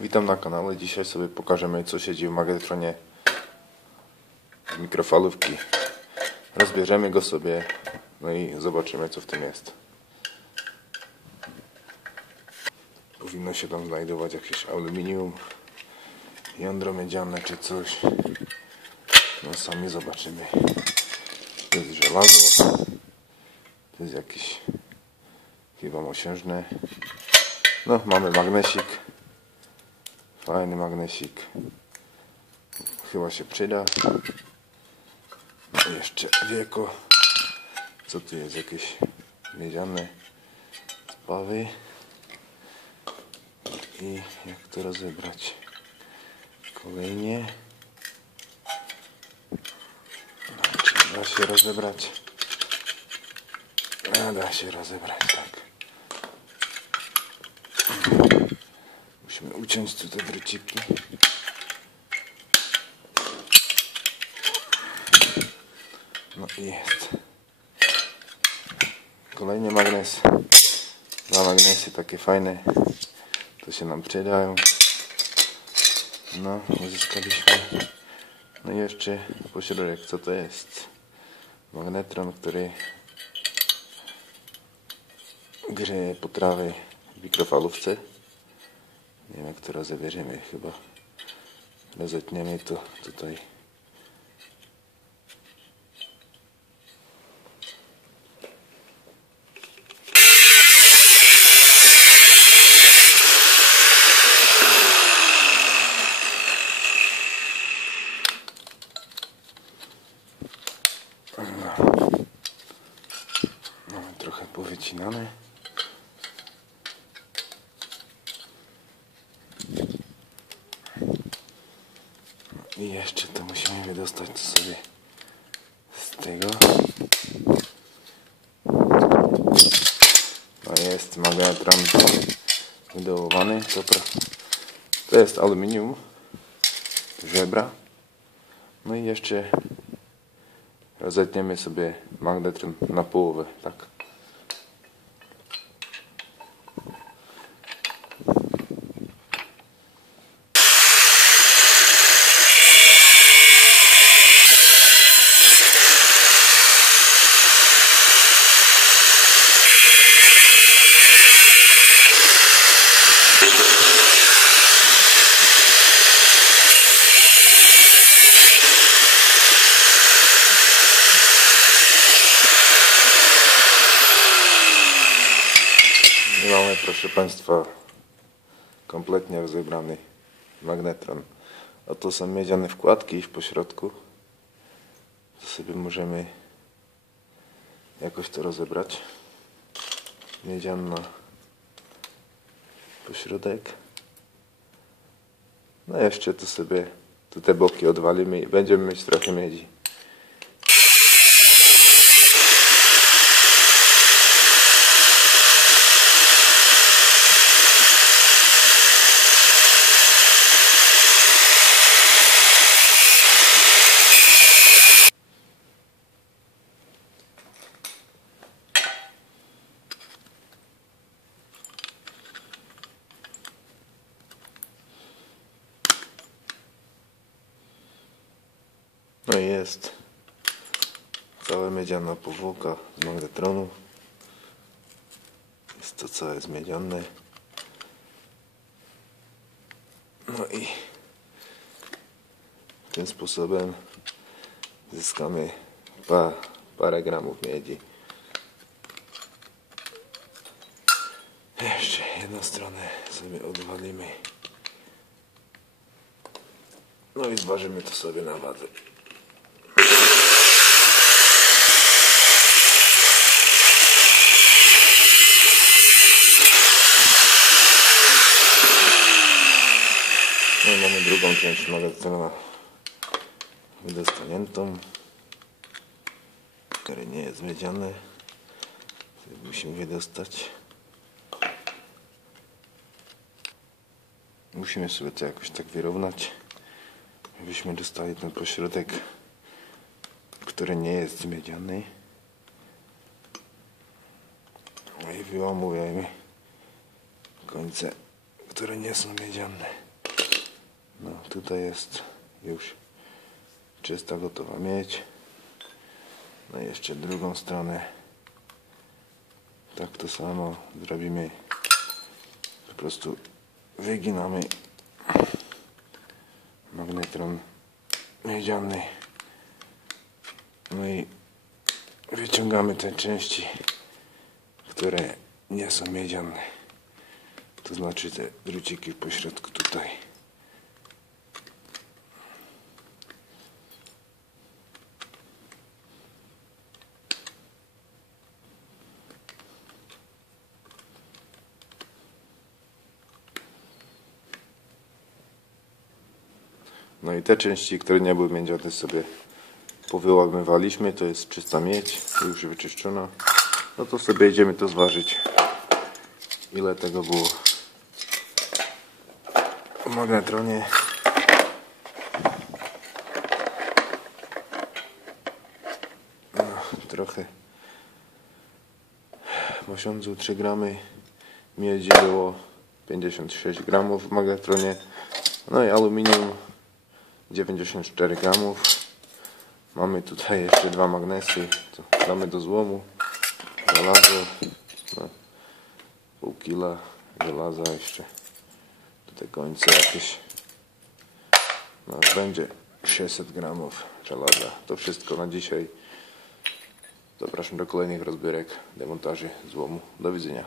Witam na kanale. Dzisiaj sobie pokażemy, co siedzi w magnetronie z mikrofalówki. Rozbierzemy go sobie, no i zobaczymy, co w tym jest. Powinno się tam znajdować jakieś aluminium, jądro miedziane czy coś. No sami zobaczymy. To jest żelazo. To jest jakieś chyba mosiężne. No, mamy magnesik. Fajny magnesik. Chyba się przyda. No jeszcze wieko. Co tu jest? Jakieś miedziane spawy. I jak to rozebrać? Kolejnie. Czy da się rozebrać? Da się rozebrać, tak. Musimy uciąć tutaj druciki. No i jest. Kolejny magnes. Dwa magnesy takie fajne. To się nam przydają. No, uzyskaliśmy. No i jeszcze pośrodek, co to jest? Magnetron, który grzeje potrawy w mikrofalówce. Nie wiem, jak to rozebierzemy, chyba rozetniemy to tutaj. Mamy trochę powycinane. I jeszcze to musimy wydostać sobie z tego. No jest magnetron wydołowany. To jest aluminium, żebra. No i jeszcze rozetniemy sobie magnetron na połowę, tak. I mamy, proszę Państwa, kompletnie rozebrany magnetron. A to są miedziane wkładki w pośrodku. To sobie możemy jakoś to rozebrać. Miedziana pośrodek. No jeszcze to sobie tu te boki odwalimy i będziemy mieć trochę miedzi. No i jest cała miedziana powłoka z magnetronu. Jest to całe zmiedziane. No i tym sposobem zyskamy parę gramów miedzi. Jeszcze jedną stronę sobie odwalimy. No i zważymy to sobie na wadze. No i mamy drugą część magazynu wydostaniętą, które nie jest miedziane. Musimy wydostać. Musimy sobie to jakoś tak wyrównać, żebyśmy dostali ten pośrodek, który nie jest miedziany. No i wyłamujemy końce, które nie są miedziane. tutaj jest już czysta, gotowa miedź. No i jeszcze drugą stronę. Tak to samo zrobimy. Po prostu wyginamy magnetron miedziany. No i wyciągamy te części, które nie są miedziane. To znaczy te druciki w pośrodku tutaj. No i te części, które nie były miedziane, sobie powyłamywaliśmy. To jest czysta miedź, już wyczyszczona. No to sobie idziemy to zważyć, ile tego było w magnetronie. No, trochę w miesiącu 3 gramy miedzi było 56 gramów w magnetronie. No i aluminium 94 gramów. Mamy tutaj jeszcze 2 magnesy, to damy do złomu. Żelazo, no, pół kila żelaza jeszcze do tego końca jakieś, no, będzie 600 gramów żelaza. To wszystko na dzisiaj. Zapraszam do kolejnych rozbierek, demontaży złomu. Do widzenia.